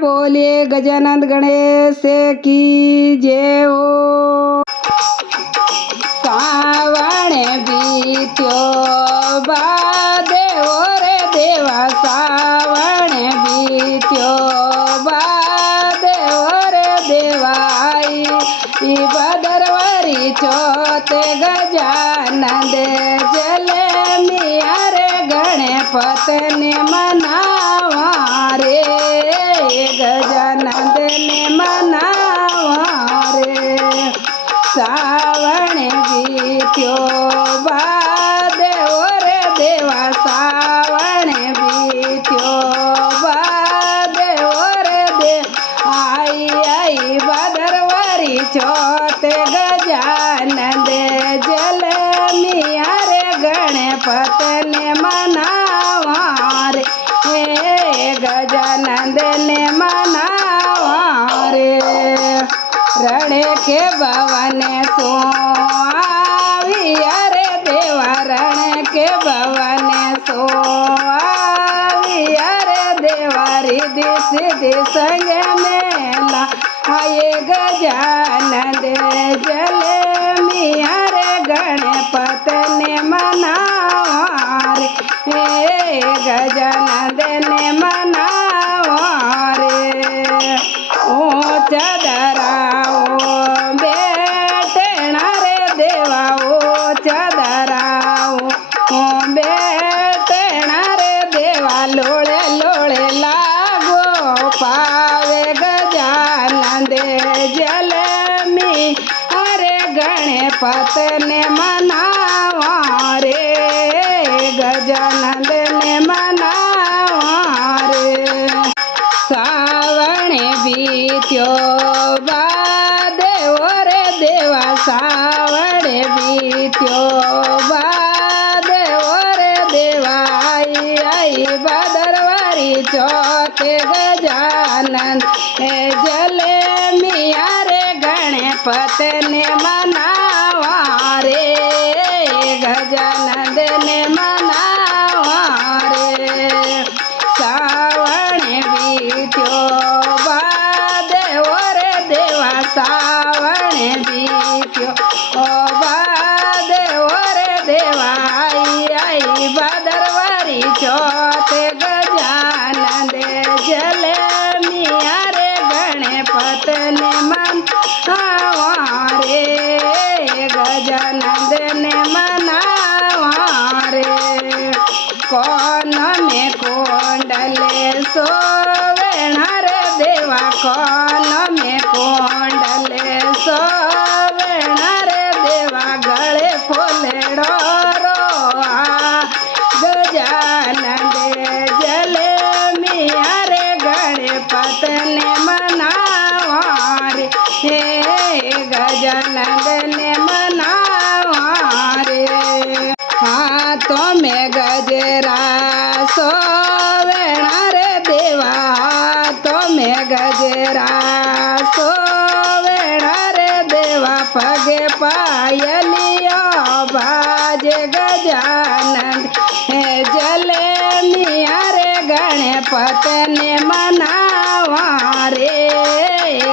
बोलिए गजानंद गणेश की जय हो। सावण बीत्यो देवो रे देवा, सावण बीत्यो देवो रे देवा, आई भदरवरी चौथे गजानंद जले मिया रे गणपत ने मनावा रे, गजानंद ने मनावा रे। सावण बीत्यो देवो रे देवा, सावण बीत्यो देवो रे देवा, आई आई भदरवरी चौथे गजानंद जल मिया रे गणपत ने मनावा रे, हे गजानंद ने मनावा रे। रण के भवन सो आविया रे देवा, रण के भवन सो आविया रे देवा, रिद्धि सिद्धि संग मेला आए गजानंद जल मिया रे गणपत ने मनावा रे, हे गजानंद ने मनावा रे। ऊंच धराओ बेटना रे देवा, ऊंच धराओ बेटना रे देवा, लोळे लोळे लागो पावे गजानंद जल मी अरे गणपत ने मनावा रे, गजानंद ने मनावा रे। सावण बीत्यो देवो रे देवा, सावण बीत्यो देवो रे देवा, आई आई भदरवरी चौथे गजानंद जले मिया रे गणपत ने मनावा रे, गजानंद ने मनावा रे। सावण बीत्यो देवो रे देवा, सावण बीत्यो देवो रे देवा, आई आई भदरवरी चौथे गजानंद जल मिया रे गणपत ने मनावा रे, गजानंद ने मनावा रे। कौन में कोंडले सोवेणा रे देवा, कौन में कोंडले सोवेणा रे देवा, गले फूलेड़ो रोआ गजानंद जले मिया रे गणपत ने मनावा रे, हे गजानंद ने मनावा रे। हाथों में गजरा सोवेणा रे देवा, हाथों में गजरा सोवेणा रे देवा, पगे पायलिया बाजे गजानंद जले मिया रे गणपत ने मनावा रे,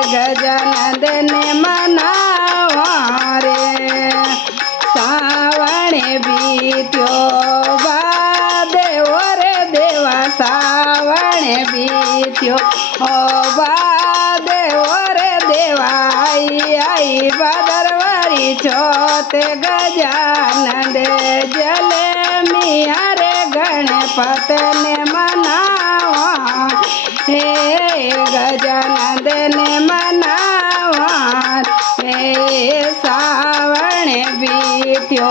गजानंद ने मनावा रे। सावण बीत्यो देवो रे देवा, सावण बीत्यो देवो रे देवा, आई आई भदरवरी चौथे गजानंद जल मिया रे गणपत ने मनावा, हे गजानंद ने मनावा रे। सावण बीत्यो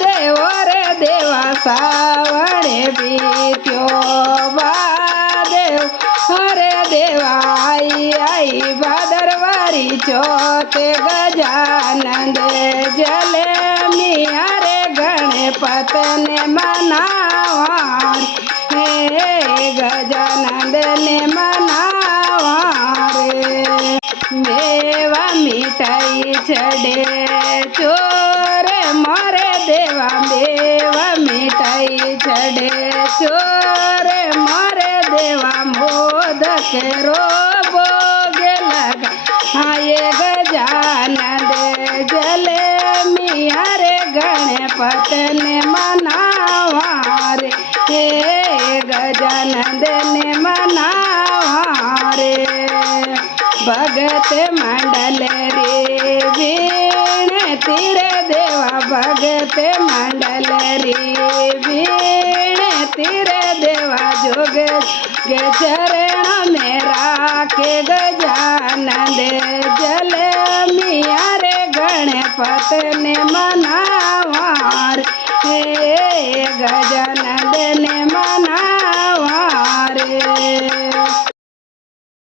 देवो रे देवा, सावण बीत्यो देवो रे देवा, आई आई भदरवरी चौथे गजानंद जल मिया रे गणपत ने मनावा, हे गजानंद ने मनावा रे। मेवा मिठाई चढ़े चोर मोरे देवा, मेवा मिठाई चढ़े चोर मोरे देवा, मोद दूध केरो भोगे लगा ये गजानन जले मिया रे गणपत ने मनावा रे हे गजानन ने मनावा रे भगत मंडल रे वीणती रे देवा भगत मंडल रे वीणती रे देवा जोग गे चरण में राखे गजानन जल मिया रे गणपत ने मनावा रे हे गजानन ने